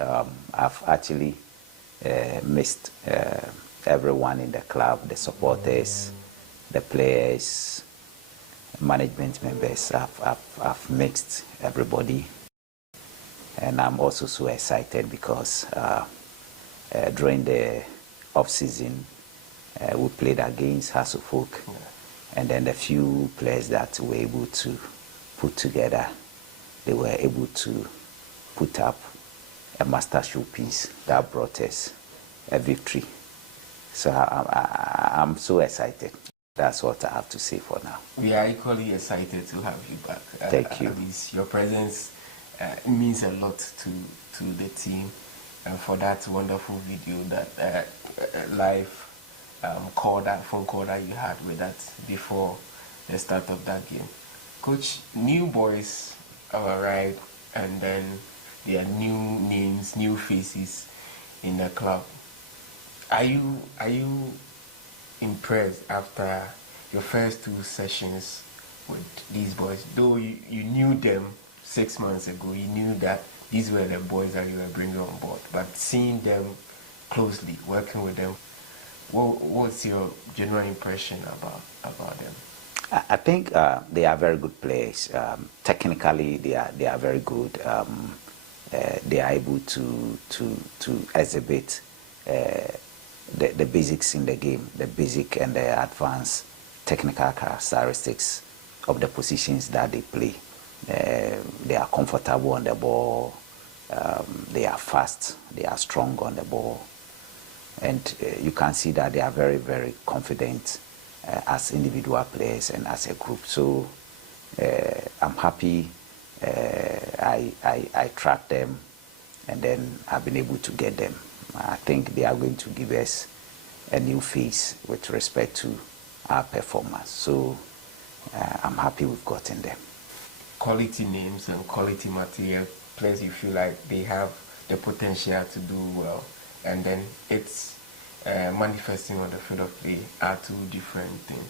I've actually missed everyone in the club, the supporters, the players, management members. I've mixed everybody, and I'm also so excited because during the off season we played against Hasselfolk, and then the few players that were able to put together, they were able to put up a master showpiece that brought us a victory. So I'm so excited. That's what I have to say for now. We are equally excited to have you back. Thank you. At least your presence means a lot to the team, and for that wonderful video, that live phone call that you had with us before the start of that game. Coach, new boys have arrived, and then there are new names, new faces in the club. Are you impressed after your first 2 sessions with these boys? Though you knew them 6 months ago, you knew that these were the boys that you were bringing on board, but seeing them closely, working with them, what's your general impression about them? I think they are very good players. Technically, they are very good. They are able to exhibit the basics in the game, the basic and the advanced technical characteristics of the positions that they play. They are comfortable on the ball. They are fast. They are strong on the ball, and you can see that they are very, very confident as individual players and as a group. So I'm happy. I tracked them, and then I've been able to get them. I think they are going to give us a new face with respect to our performance. So I'm happy we've gotten them. Quality names and quality material, players you feel like they have the potential to do well, and then it's manifesting on the field of play are 2 different things.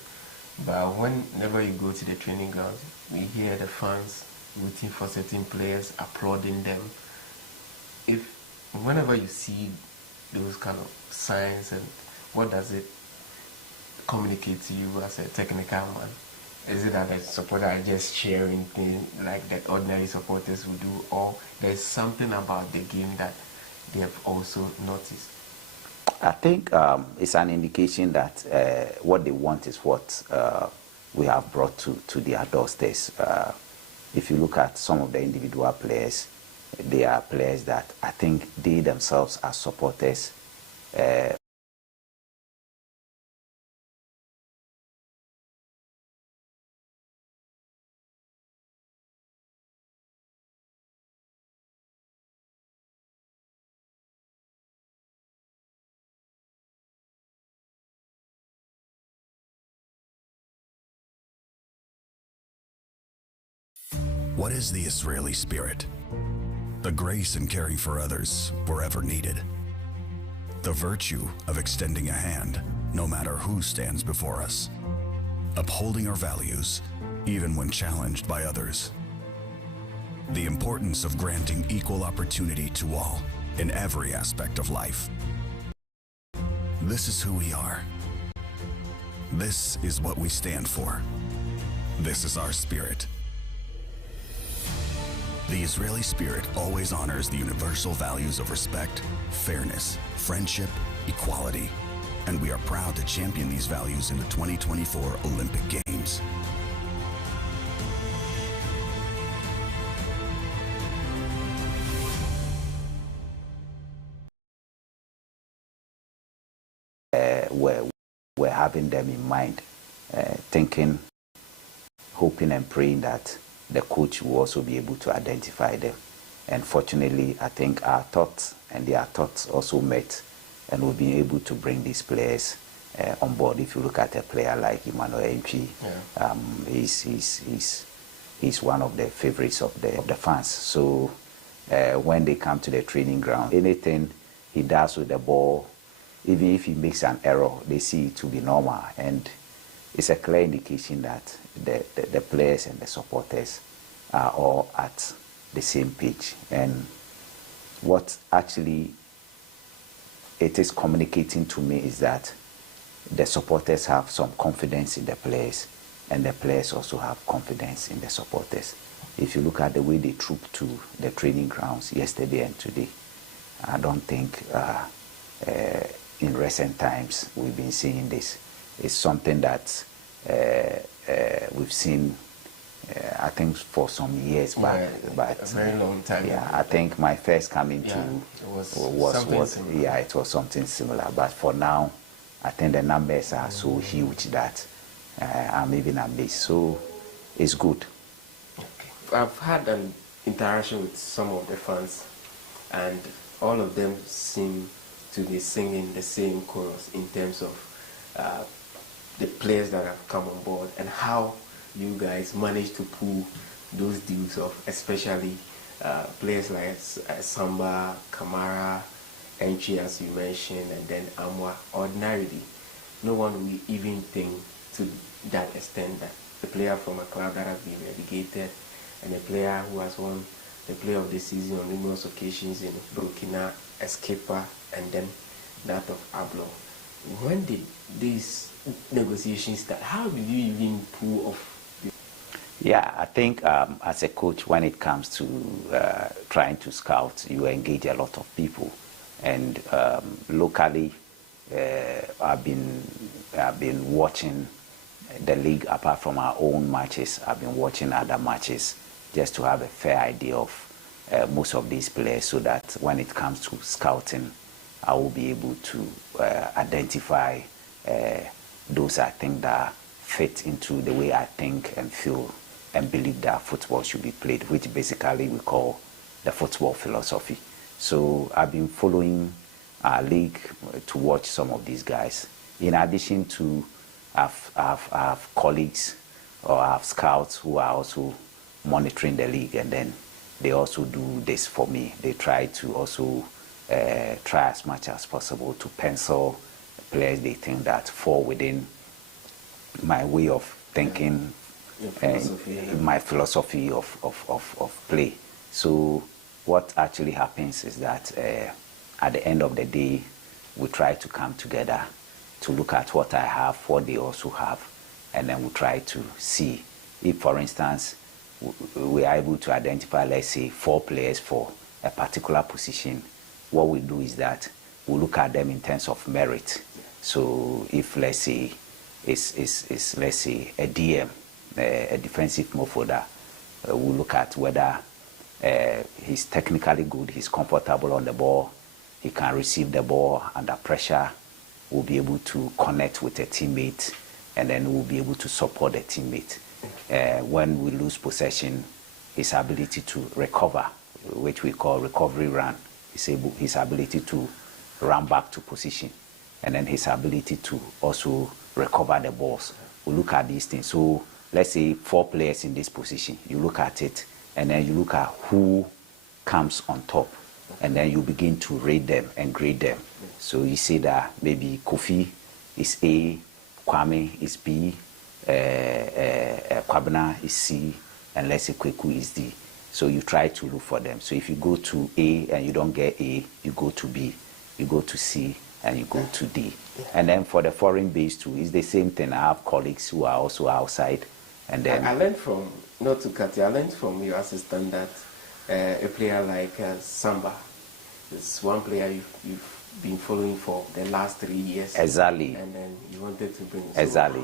But whenever you go to the training grounds, we hear the fans rooting for certain players, applauding them. Whenever you see those kind of signs, and what does it communicate to you as a technical man? Is it that the supporters are just cheering things like the ordinary supporters would do, or there's something about the game that they have also noticed? I think it's an indication that what they want is what we have brought to their doorsteps. If you look at some of the individual players, they are players that I think they themselves are supporters. What is the Israeli spirit? The grace in caring for others wherever needed. The virtue of extending a hand no matter who stands before us. Upholding our values even when challenged by others. The importance of granting equal opportunity to all in every aspect of life. This is who we are. This is what we stand for. This is our spirit. The Israeli spirit always honors the universal values of respect, fairness, friendship, equality, and we are proud to champion these values in the 2024 Olympic Games. We're having them in mind, thinking, hoping and praying that the coach will also be able to identify them. And fortunately, I think our thoughts and their thoughts also met, and we'll be able to bring these players on board. If you look at a player like Emmanuel Entry, he's one of the favorites of the fans. So when they come to the training ground, anything he does with the ball, even if he makes an error, they see it to be normal. And it's a clear indication that the players and the supporters are all at the same page. And what actually it is communicating to me is that the supporters have some confidence in the players, and the players also have confidence in the supporters. If you look at the way they trooped to the training grounds yesterday and today, I don't think in recent times we've been seeing this. It's something that we've seen, I think, for some years back. Yeah, but a very long time yeah, ago. I think my first coming Yeah, to it was was similar. yeah, it was something similar. But for now, I think the numbers are so huge that I'm even amazed. So it's good. I've had an interaction with some of the fans, and all of them seem to be singing the same chorus in terms of the players that have come on board and how you guys managed to pull those deals off, especially players like Samba, Kamara, Entry, as you mentioned, and then Amwa. Ordinarily, no one will even think to that extent that the player from a club that has been relegated and a player who has won the player of the season on numerous occasions in Burkina, Escapa, and then that of Ablo. When did these negotiations start? How did you even pull off? Yeah, I think as a coach, when it comes to trying to scout, you engage a lot of people, and locally, I've been watching the league apart from our own matches. I've been watching other matches just to have a fair idea of most of these players, so that when it comes to scouting, I will be able to identify those I think that fit into the way I think and feel and believe that football should be played, which basically we call the football philosophy. So I've been following our league to watch some of these guys. In addition to have colleagues or have scouts who are also monitoring the league, and then they also do this for me. They try to also try as much as possible to pencil players they think that fall within my way of thinking, my philosophy of play. So what actually happens is that at the end of the day, we try to come together to look at what I have, what they also have, and then we try to see if, for instance, we are able to identify, let's say, 4 players for a particular position. What we do is that we look at them in terms of merit. So if, let's say, it's let's say a DM, a defensive midfielder, we look at whether he's technically good, he's comfortable on the ball, he can receive the ball under pressure, will be able to connect with a teammate, and then we'll be able to support the teammate. When we lose possession, his ability to recover, which we call recovery run, his ability to run back to position, and then his ability to also recover the balls. We look at these things. So let's say 4 players in this position. You look at it, and then you look at who comes on top, and then you begin to rate them and grade them. So you see that maybe Kofi is A, Kwame is B, Kwabena is C, and let's say Kweku is D. So you try to look for them. So if you go to A and you don't get A, you go to B, you go to C, and you go to D. And then for the foreign base too, it's the same thing. I have colleagues who are also outside. And then I learned from, not to cut you, I learned from your assistant that a player like Samba is one player you've been following for the last 3 years. Exactly. And then you wanted to bring. Exactly.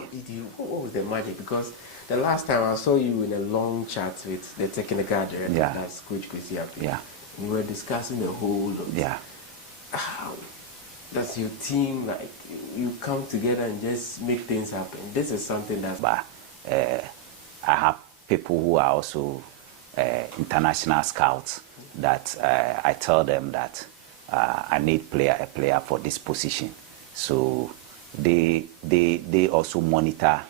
What was the magic? Because the last time I saw you in a long chat with the technical director, that's Coach Kwesi Appiah. Yeah. We were discussing the whole lot. Yeah. How does your team, like, you come together and just make things happen? This is something that's... But I have people who are also international scouts that I tell them that I need a player for this position. So they also monitor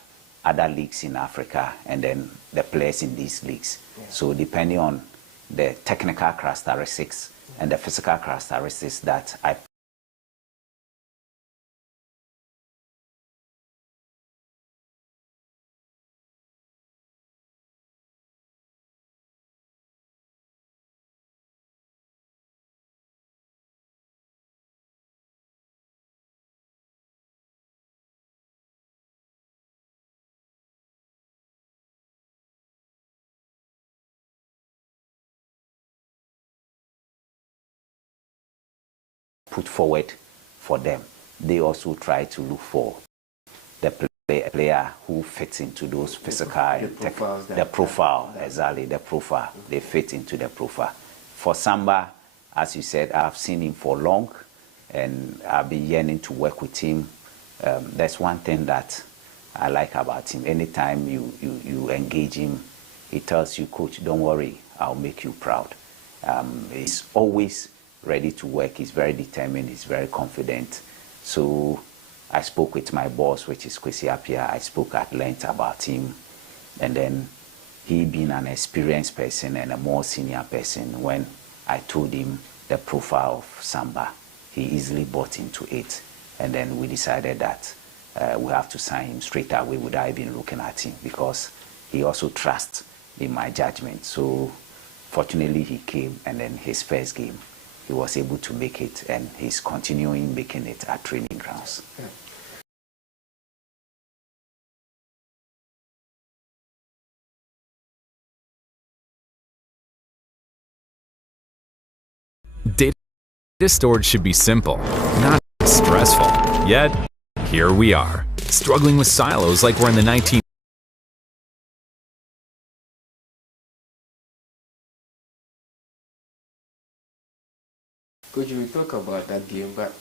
other leagues in Africa and then the players in these leagues. Yeah. So depending on the technical characteristics and the physical characteristics that I put forward for them. They also try to look for the player who fits into those physical, the profile, exactly, the profile. They fit into the profile. For Samba, as you said, I've seen him for long, and I've been yearning to work with him. That's one thing that I like about him. Anytime you engage him, he tells you, "Coach, don't worry, I'll make you proud." He's always ready to work. He's very determined. He's very confident. So I spoke with my boss, which is 6th Akwasidae. I spoke at length about him. And then he being an experienced person and a more senior person, when I told him the profile of Samba, he easily bought into it. And then we decided that we have to sign him straight away without even looking at him, because he also trusts in my judgment. So fortunately he came, and then his first game, he was able to make it, and he's continuing making it at training grounds. Yeah. Data storage should be simple, not stressful. Yet, here we are, struggling with silos like we're in the 19... Could you talk about that game, but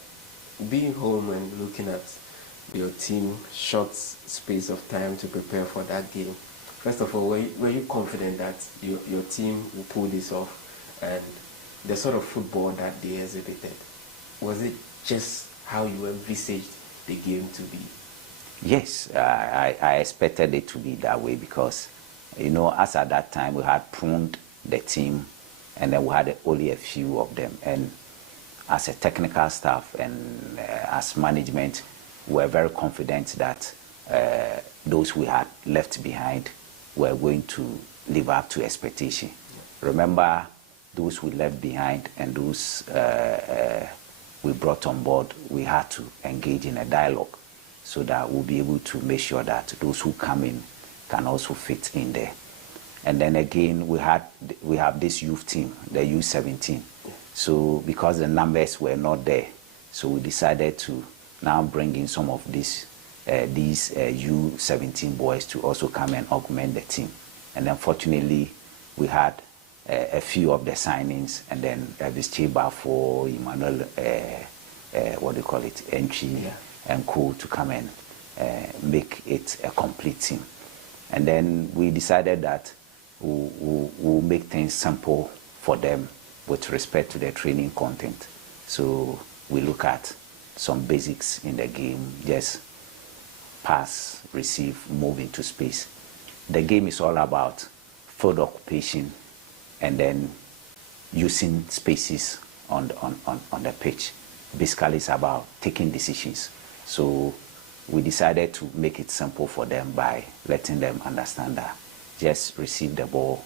being home and looking at your team short space of time to prepare for that game, first of all, were you confident that your team will pull this off, and the sort of football that they exhibited, was it just how you envisaged the game to be? Yes, I expected it to be that way, because, you know, as at that time we had pruned the team, and then we had only a few of them. And as a technical staff and as management, we were very confident that those we had left behind were going to live up to expectation. Yeah. Remember, those we left behind and those we brought on board, we had to engage in a dialogue so that we'll be able to make sure that those who come in can also fit in there. And then again, we have this youth team, the U17. So because the numbers were not there, so we decided to now bring in some of these U17 boys to also come and augment the team. And then fortunately, we had a few of the signings, and then Elvis Chiba for Emmanuel, what do you call it, entry, yeah, and Co to come and make it a complete team. And then we decided that we'll make things simple for them with respect to their training content. So we look at some basics in the game, just pass, receive, move into space. The game is all about field occupation and then using spaces on the pitch. Basically, it's about taking decisions. So we decided to make it simple for them by letting them understand that just receive the ball,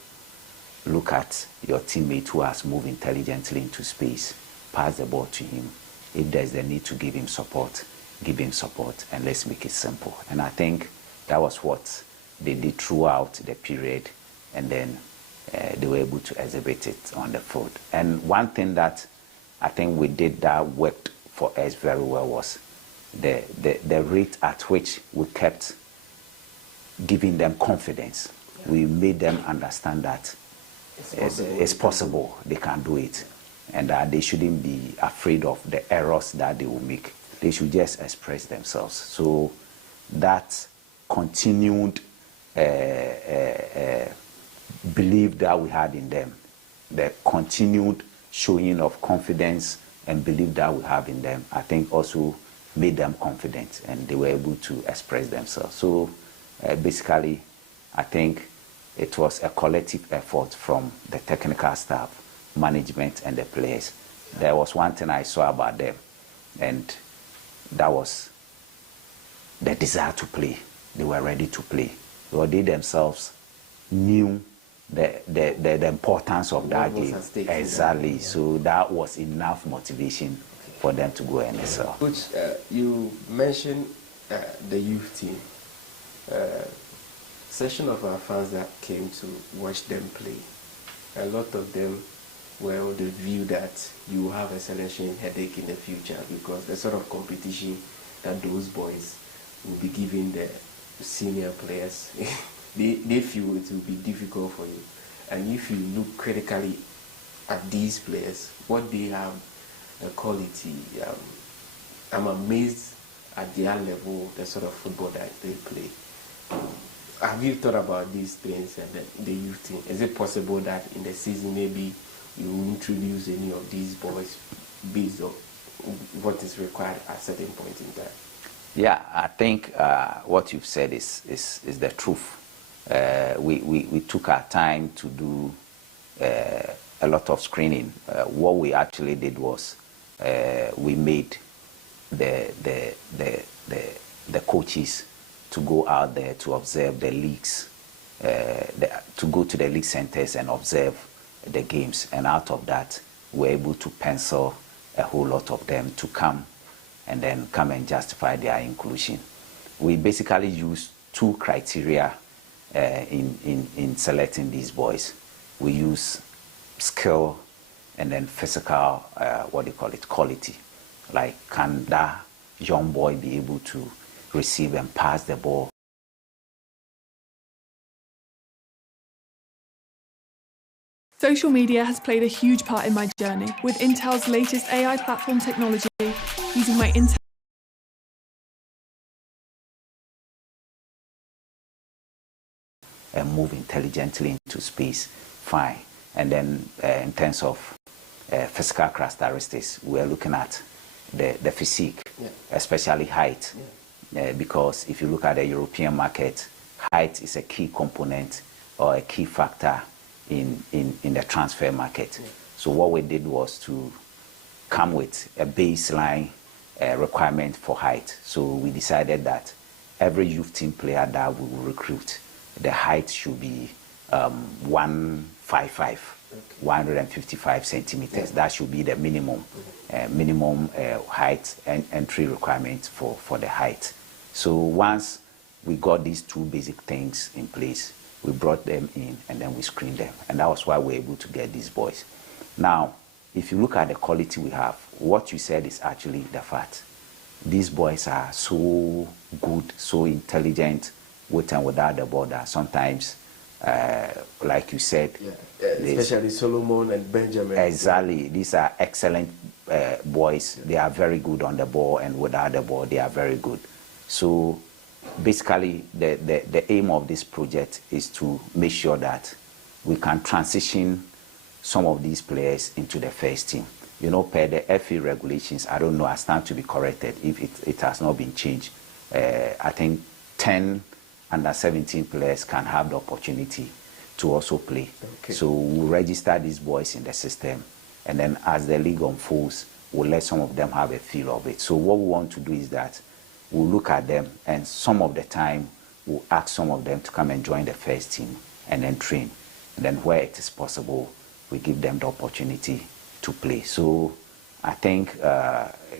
look at your teammate who has moved intelligently into space, pass the ball to him. If there's the need to give him support, and let's make it simple. And I think that was what they did throughout the period, and then they were able to exhibit it on the field. And one thing that I think we did that worked for us very well was the rate at which we kept giving them confidence. Yeah. We made them understand that it's possible, they can do it, and that they shouldn't be afraid of the errors that they will make. They should just express themselves. So that continued belief that we had in them, the continued showing of confidence and belief that we have in them, I think also made them confident, and they were able to express themselves. So basically, I think it was a collective effort from the technical staff, management, and the players. There was one thing I saw about them, and that was the desire to play. They were ready to play. Because they themselves knew the importance of that game. Exactly. Yeah. So that was enough motivation for them to go and excel. Coach, you mentioned the youth team. Session of our fans that came to watch them play, a lot of them well, the view that you will have a selection headache in the future, because the sort of competition that those boys will be giving the senior players, they feel it will be difficult for you. And if you look critically at these players, what they have, the quality, I'm amazed at their level, the sort of football that they play. Have you thought about these things and the youth team? Is it possible that in the season maybe you will introduce any of these boys based on what is required at a certain point in time? Yeah, I think what you've said is the truth. We took our time to do a lot of screening. What we actually did was we made the coaches to go out there to observe the leagues, to go to the league centers and observe the games. And out of that, we're able to pencil a whole lot of them to come and then come and justify their inclusion. We basically use two criteria in selecting these boys. We use skill and then physical, quality. Like, can that young boy be able to receive and pass the ball? Social media has played a huge part in my journey with Intel's latest AI platform technology. Using my Intel and move intelligently into space, fine. And then in terms of physical characteristics, we're looking at the physique, especially height. Because if you look at the European market, height is a key component or a key factor in the transfer market. So what we did was to come with a baseline requirement for height. So we decided that every youth team player that we will recruit, the height should be 155, 155 centimeters. That should be the minimum height and entry requirement for the height. So once we got these two basic things in place, we brought them in and then we screened them. And that was why we're able to get these boys. Now, if you look at the quality we have, what you said is actually the fact. These boys are so good, so intelligent, with and without the ball, that sometimes, like you said, especially Solomon and Benjamin. Exactly, these are excellent boys. They are very good on the ball, and without the ball, they are very good. So basically, the aim of this project is to make sure that we can transition some of these players into the first team. You know, per the FA regulations, I don't know, I stand to be corrected if it has not been changed. I think 10 under 17 players can have the opportunity to also play. Okay. So we'll register these boys in the system, and then as the league unfolds, we'll let some of them have a feel of it. So what we want to do is that we'll look at them, and some of the time we'll ask some of them to come and join the first team and then train. And then where it is possible, we give them the opportunity to play. So I think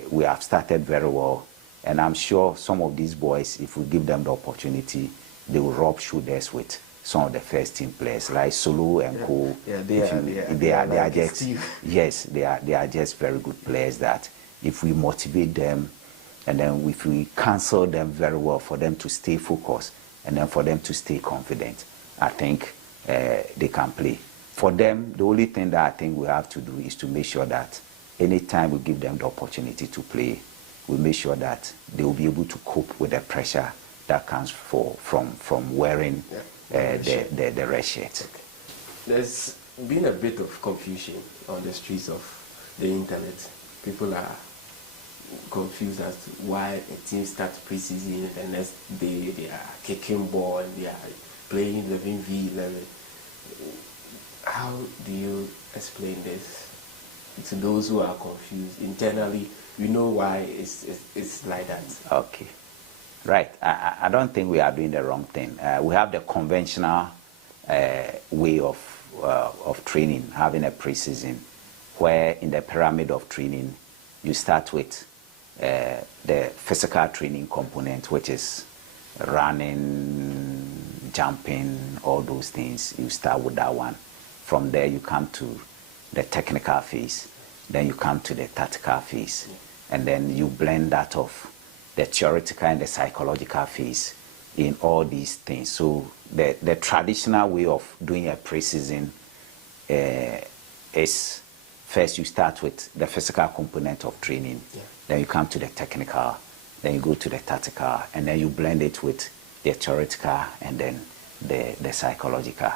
we have started very well. And I'm sure some of these boys, if we give them the opportunity, they will rub shoulders with some of the first team players, like Solo and Co. They are just yes, they are just very good players. That if we motivate them, and then if we counsel them very well for them to stay focused, and then for them to stay confident, I think they can play. For them, the only thing that I think we have to do is to make sure that anytime we give them the opportunity to play, we make sure that they will be able to cope with the pressure that comes from wearing the red shirt. Okay. There's been a bit of confusion on the streets of the internet. People are confused as to why a team starts preseason and next day they are kicking ball and they are playing 11v11. How do you explain this to those who are confused internally? We know why it's like that. Okay, right. I don't think we are doing the wrong thing. We have the conventional way of training, having a preseason, where in the pyramid of training, you start with the physical training component, which is running, jumping, all those things. You start with that one. From there, you come to the technical phase, then you come to the tactical phase, and then you blend that of the theoretical and the psychological phase in all these things. So the traditional way of doing a pre-season is first you start with the physical component of training, then you come to the technical, then you go to the tactical, and then you blend it with the theoretical and then the psychological,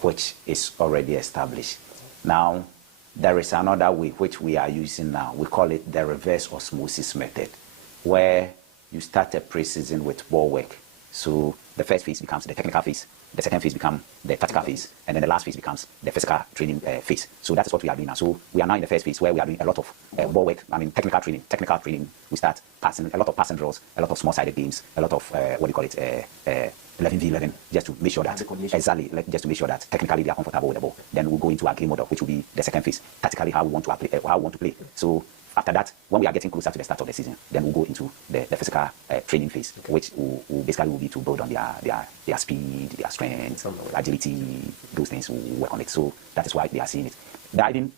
which is already established. Now, there is another way which we are using now. We call it the reverse osmosis method, where you start a pre-season with ball work. So the first phase becomes the technical phase, the second phase becomes the tactical phase, and then the last phase becomes the physical training phase. So that is what we are doing now. So we are now in the first phase where we are doing a lot of ball work, technical training. Technical training, we start passing, a lot of passing drills, a lot of small-sided games, a lot of, 11v11, just to make sure that, exactly, just to make sure that technically they are comfortable with the ball. Then we'll go into our game model, which will be the second phase, tactically how we want to play. So after that, when we are getting closer to the start of the season, then we'll go into the physical training phase, which will basically will be to build on their speed, their strength, agility, those things will work on it. So that is why they are seeing it. Diving,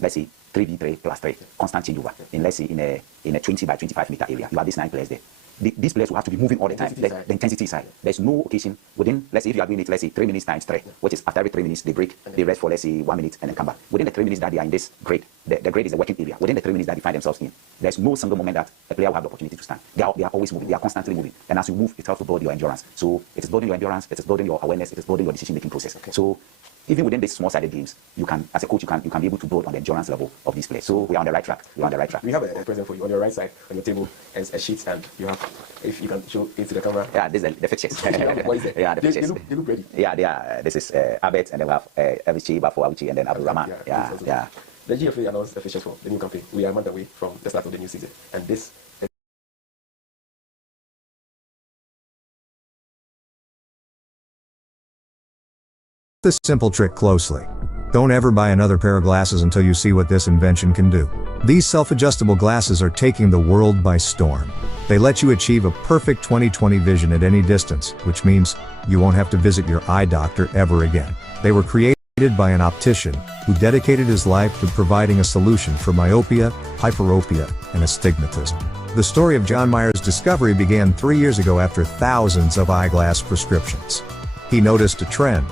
let's say 3v3 plus 3, constant changeover. In, let's say in a 20 by 25 meter area, you have these 9 players there. These players will have to be moving all the time. The intensity side. There's no occasion within, let's say if you are doing it, let's say 3 minutes times 3, which is after every 3 minutes they break, they rest for, let's say 1 minute and then come back. Within the 3 minutes that they are in this grade, the grade is the working area. Within the 3 minutes that they find themselves in, there's no single moment that a player will have the opportunity to stand. They are always moving. They are constantly moving. And as you move, it helps to build your endurance. So it is building your endurance, it is building your awareness, it is building your decision-making process. So even within these small-sided games, you can, as a coach, you can be able to build on the endurance level of these players. So we are on the right track. We are on the right track. We have a present for you on your right side on your table and a sheet, and you have, if you can show it to the camera. Yeah, this is the fixtures. What is it? Yeah, the fixtures. They look ready. Yeah, they are. This is Abed, and then we have Avichi, Bafo Avichi, and then Abdul Rahman. Yeah. The GFA announced the fixtures for the new campaign. We are a month away from the start of the new season, and this is this simple trick closely. Don't ever buy another pair of glasses until you see what this invention can do. These self-adjustable glasses are taking the world by storm. They let you achieve a perfect 20/20 vision at any distance, which means you won't have to visit your eye doctor ever again. They were created by an optician who dedicated his life to providing a solution for myopia, hyperopia, and astigmatism. The story of John Meyer's discovery began 3 years ago after thousands of eyeglass prescriptions. He noticed a trend.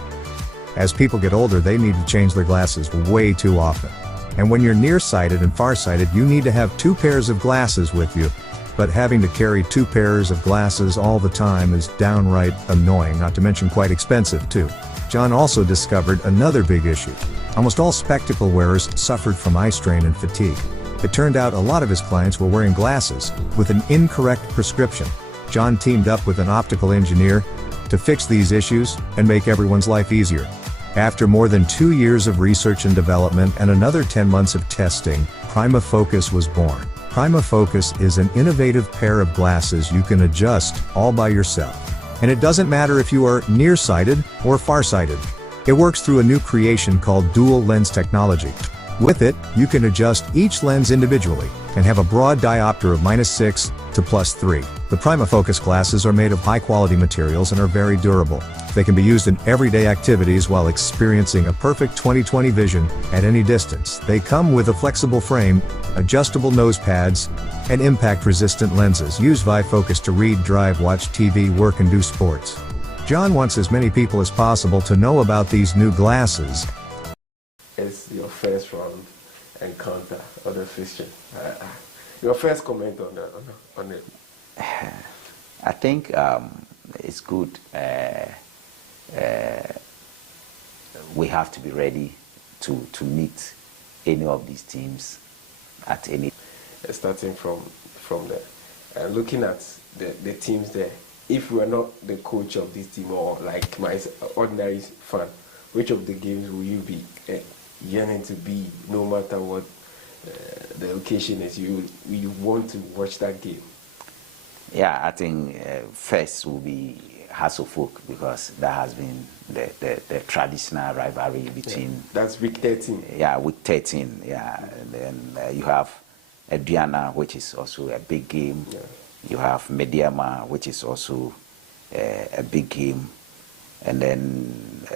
As people get older, they need to change their glasses way too often. And when you're nearsighted and farsighted, you need to have 2 pairs of glasses with you. But having to carry 2 pairs of glasses all the time is downright annoying, not to mention quite expensive too. John also discovered another big issue. Almost all spectacle wearers suffered from eye strain and fatigue. It turned out a lot of his clients were wearing glasses with an incorrect prescription. John teamed up with an optical engineer to fix these issues and make everyone's life easier. After more than 2 years of research and development and another 10 months of testing, Prima Focus was born. Prima Focus is an innovative pair of glasses you can adjust all by yourself. And it doesn't matter if you are nearsighted or farsighted. It works through a new creation called dual lens technology. With it, you can adjust each lens individually and have a broad diopter of -6 to +3. The Prima Focus glasses are made of high-quality materials and are very durable. They can be used in everyday activities while experiencing a perfect 20/20 vision at any distance. They come with a flexible frame, adjustable nose pads, and impact-resistant lenses. Use Bifocus to read, drive, watch TV, work, and do sports. John wants as many people as possible to know about these new glasses. It's your first round encounter of the fixture. Your first comment on it. I think it's good. We have to be ready to meet any of these teams at any. Starting from there, and looking at the teams there, if you are not the coach of this team or like my ordinary fan, which of the games will you be yearning to be, no matter what the occasion is? You want to watch that game? Yeah, I think first will be Hasselfolk, because that has been the traditional rivalry between. That's week 13. Yeah, week 13. Yeah, and then you have Aduana, which is also a big game. Yeah. You have Mediama, which is also a big game, and then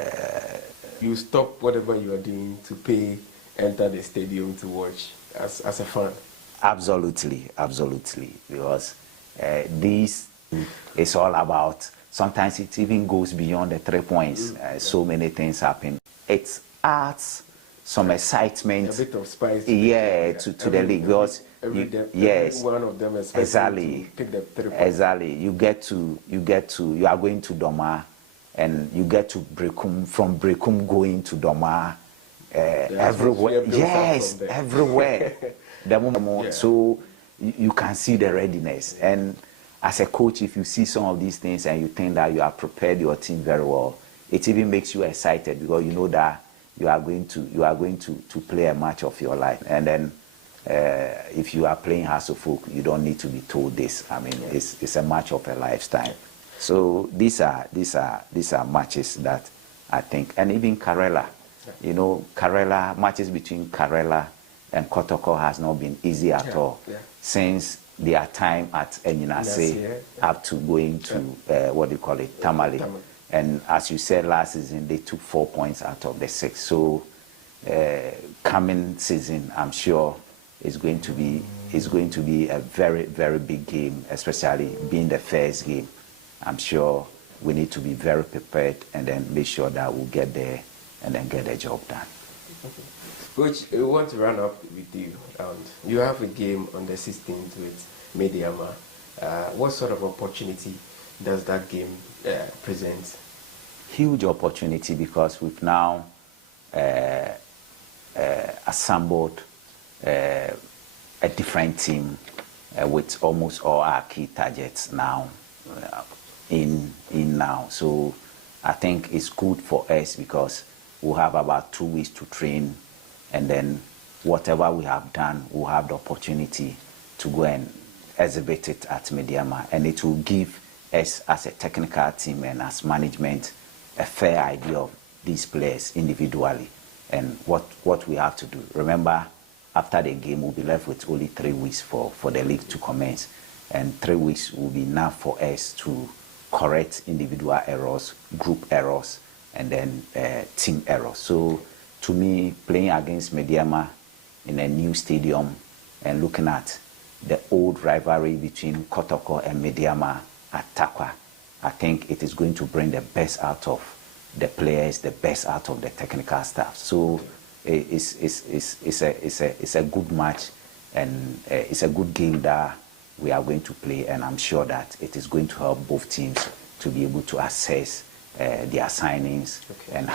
you stop whatever you are doing to pay enter the stadium to watch as a fan? Absolutely, because this is all about, sometimes it even goes beyond the 3 points. So many things happen. It adds some excitement, a bit of spice to the league, because every one of them exactly, to pick the 3 points. exactly. You are going to Doma, and you get to Brekum, from Brekum going to Doma, everywhere. Yes, everywhere. The moment, so you can see the readiness. And as a coach, if you see some of these things and you think that you have prepared your team very well, it even makes you excited, because you know that you are going to play a match of your life. And then if you are playing Hasselfolk, you don't need to be told this. I mean, it's a match of a lifetime. So these are matches that I think, and even Karela, Karela, matches between Karela and Kotoko has not been easy at all since their time at Enyinase up to going to Tamale. And as you said, last season they took 4 points out of the 6. So coming season, I'm sure is going to be a very, very big game, especially being the first game. I'm sure we need to be very prepared and then make sure that we'll get there and then get the job done. Coach, we want to run up with you. You have a game on the 16th with Mediama. What sort of opportunity does that game present? Huge opportunity, because we've now assembled a different team with almost all our key targets now in now. So I think it's good for us, because we'll have about 2 weeks to train, and then whatever we have done, we'll have the opportunity to go and exhibit it at Mediama, and it will give us as a technical team and as management a fair idea of these players individually and what we have to do. Remember, after the game, we'll be left with only 3 weeks for the league to commence, and 3 weeks will be enough for us to correct individual errors, group errors, and then team errors. So to me, playing against Mediama in a new stadium and looking at the old rivalry between Kotoko and Mediama at Takwa, I think it is going to bring the best out of the players, the best out of the technical staff. So it's a good match, and it's a good game that we are going to play, and I'm sure that it is going to help both teams to be able to assess their signings and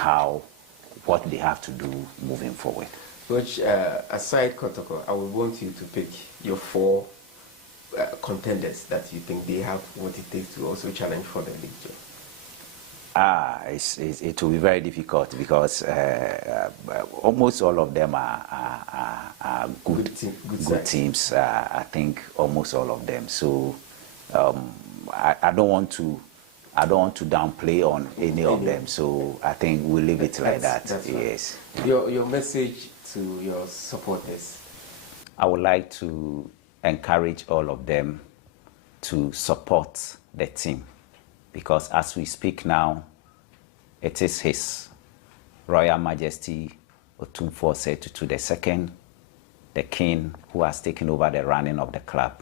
what they have to do moving forward. Coach, aside Kotoko, I would want you to pick your 4 contenders that you think they have what it takes to also challenge for the league job. It will be very difficult, because almost all of them are good teams. I think almost all of them. So I don't want to downplay on any of them. So I think we'll leave it like that. Yes. Your message to your supporters. I would like to encourage all of them to support the team, because as we speak now, it is His Royal Majesty Otumfuo Osei II, the King, who has taken over the running of the club,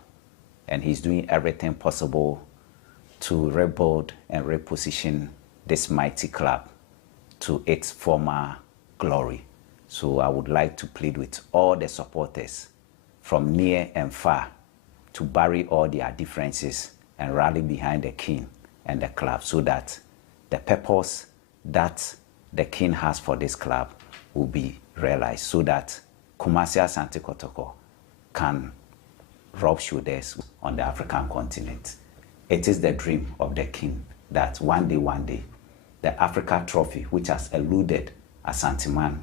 and he's doing everything possible to rebuild and reposition this mighty club to its former glory. So I would like to plead with all the supporters from near and far to bury all their differences and rally behind the King and the club, so that the purpose that the King has for this club will be realized, so that Kumasi Asante Kotoko can rub shoulders on the African continent. It is the dream of the King that one day, the Africa trophy, which has eluded Asanteman,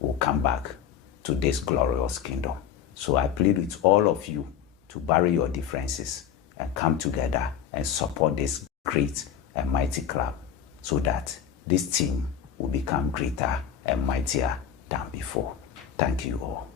will come back to this glorious kingdom. So I plead with all of you to bury your differences and come together and support this great and mighty club, so that this team will become greater and mightier than before. Thank you all.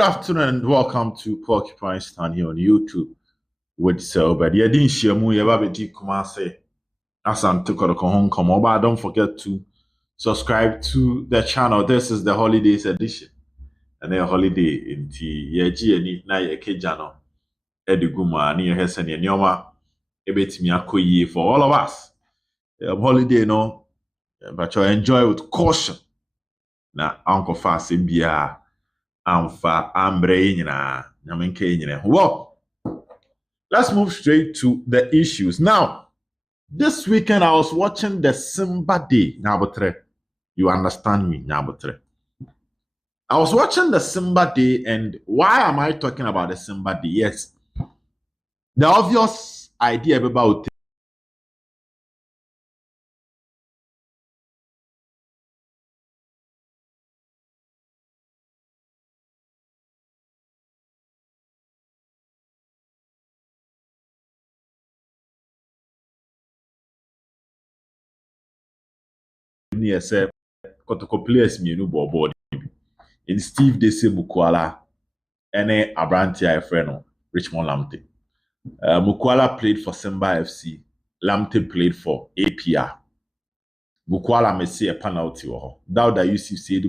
Good afternoon and welcome to Porcupine Stand here on YouTube with Selbert. Yeah, didn't share mu ya babedi kumase. Asante Kodoko Hong but don't forget to subscribe to the channel. This is the holidays edition. And then holiday in the na ye kejano. Eduguma ni hesen ye nyoma ebetimi akoyi for all of us. Holiday no, but you enjoy with caution. Na Uncle Fast Bia Amfa Ambre nyina nyamenke nyina. Well, let's move straight to the issues. Now, this weekend I was watching the Simba Day. Nyabotre. You understand me, Nyabotre. I was watching the Simba Day, and why am I talking about the Simba Day? Yes. The obvious idea about near say Kotoko players me no board. In Steve Dese Mukwala, ene Abranti Freno, Richmond Lamte. Mukwala played for Simba FC. Lamte played for APR. Mukwala may see a penalty or how. That you see